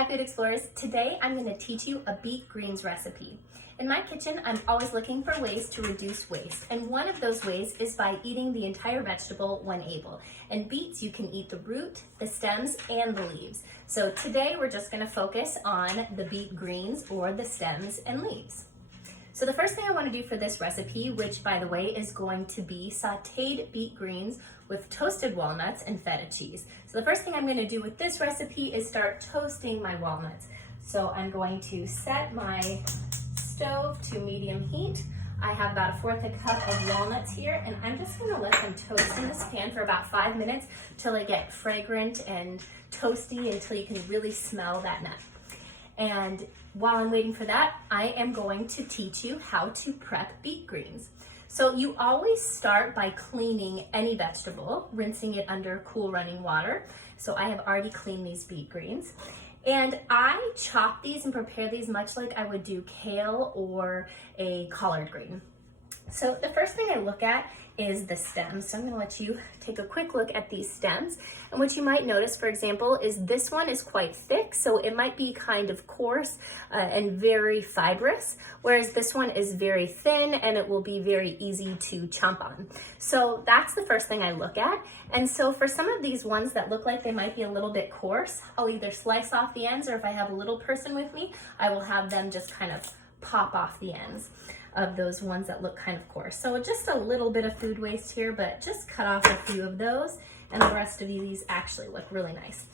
Hi Food Explorers, today I'm going to teach you a beet greens recipe. In my kitchen, I'm always looking for ways to reduce waste, and one of those ways is by eating the entire vegetable when able. And beets, you can eat the root, the stems, and the leaves. So today we're just going to focus on the beet greens, or the stems and leaves. So the first thing I want to do for this recipe, which by the way is going to be sautéed beet greens with toasted walnuts and feta cheese. So the first thing I'm going to do with this recipe is start toasting my walnuts. So I'm going to set my stove to medium heat. I have about 1/4 cup of walnuts here, and I'm just going to let them toast in this pan for about 5 minutes till they get fragrant and toasty, until you can really smell that nut. And while I'm waiting for that, I am going to teach you how to prep beet greens. So you always start by cleaning any vegetable, rinsing it under cool running water. So I have already cleaned these beet greens. And I chop these and prepare these much like I would do kale or a collard green. So the first thing I look at is the stems. So I'm going to let you take a quick look at these stems. And what you might notice, for example, is this one is quite thick, so it might be kind of coarse and very fibrous, whereas this one is very thin and it will be very easy to chomp on. So that's the first thing I look at. And so for some of these ones that look like they might be a little bit coarse, I'll either slice off the ends, or if I have a little person with me, I will have them just kind of pop off the ends of those ones that look kind of coarse. So just a little bit of food waste here, but just cut off a few of those, and the rest of these actually look really nice.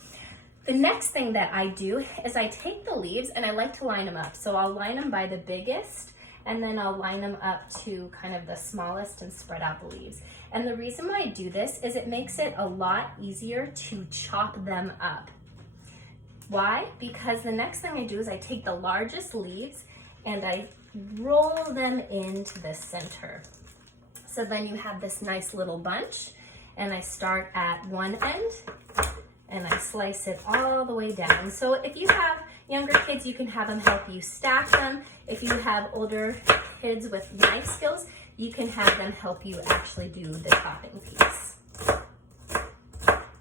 The next thing that I do is I take the leaves and I like to line them up. So I'll line them by the biggest, and then I'll line them up to kind of the smallest and spread out the leaves. And the reason why I do this is it makes it a lot easier to chop them up. Why? Because the next thing I do is I take the largest leaves and I roll them into the center. So then you have this nice little bunch, and I start at one end and I slice it all the way down. So if you have younger kids, you can have them help you stack them. If you have older kids with knife skills, you can have them help you actually do the chopping piece.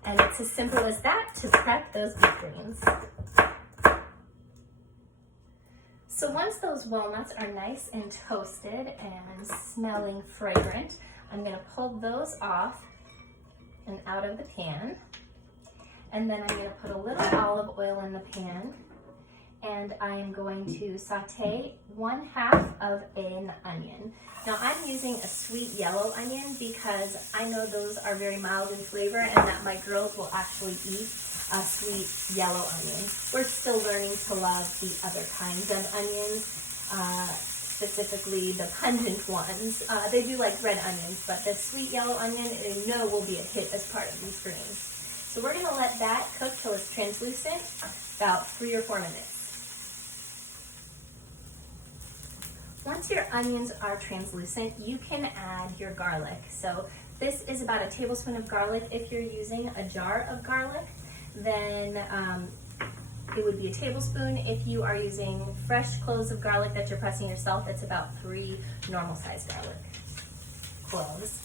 And it's as simple as that to prep those beet greens. So once those walnuts are nice and toasted and smelling fragrant, I'm going to pull those off and out of the pan. And then I'm going to put a little olive oil in the pan, and I'm going to saute 1/2 of an onion. Now I'm using a sweet yellow onion because I know those are very mild in flavor and that my girls will actually eat a sweet yellow onion. We're still learning to love the other kinds of onions, specifically the pungent ones. They do like red onions, but the sweet yellow onion, I know, will be a hit as part of these greens. So we're going to let that cook till it's translucent, about 3 or 4 minutes. Once your onions are translucent, you can add your garlic. So this is about a tablespoon of garlic. If you're using a jar of garlic, then it would be a tablespoon. If you are using fresh cloves of garlic that you're pressing yourself, it's about 3 normal-sized garlic cloves.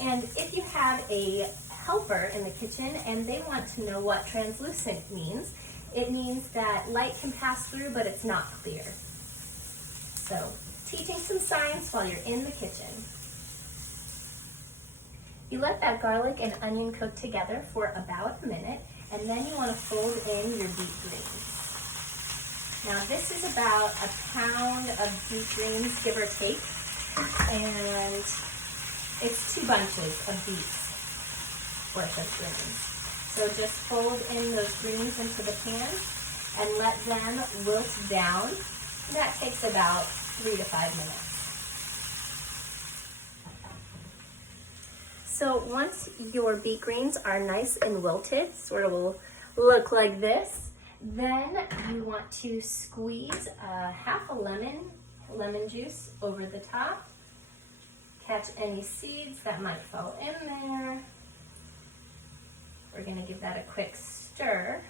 And if you have a helper in the kitchen and they want to know what translucent means, it means that light can pass through, but it's not clear. So, teaching some science while you're in the kitchen. You let that garlic and onion cook together for about a minute, and then you want to fold in your beet greens. Now this is about 1 pound of beet greens, give or take, and it's 2 bunches of beets worth of greens. So just fold in those greens into the pan and let them wilt down. And that takes about 3 to 5 minutes. So once your beet greens are nice and wilted, sort of will look like this, then you want to squeeze 1/2 lemon juice over the top. Catch any seeds that might fall in there. We're going to give that a quick stir,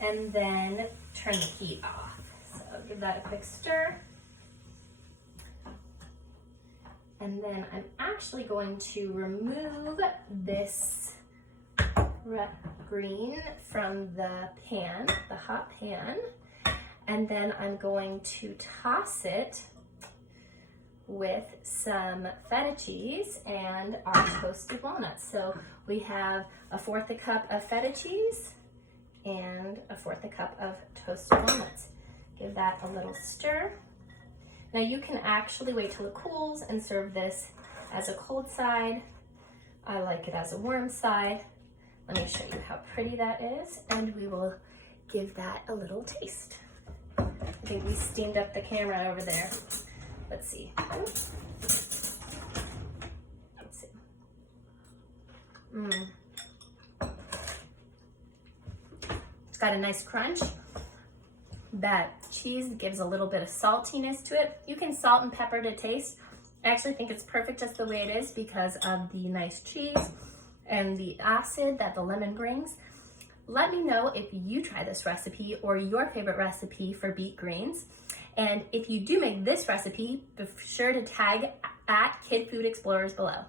and then turn the heat off. So give that a quick stir. And then I'm actually going to remove this green from the pan, the hot pan, and then I'm going to toss it with some feta cheese and our toasted walnuts. So we have 1/4 cup of feta cheese and 1/4 cup of toasted walnuts. Give that a little stir. Now you can actually wait till it cools and serve this as a cold side. I like it as a warm side. Let me show you how pretty that is, and we will give that a little taste. I think we steamed up the camera over there. Let's see. Let's see. It's got a nice crunch. That cheese gives a little bit of saltiness to it. You can salt and pepper to taste. I actually think it's perfect just the way it is because of the nice cheese and the acid that the lemon brings. Let me know if you try this recipe or your favorite recipe for beet greens. And if you do make this recipe, be sure to tag at Kid Food Explorers below.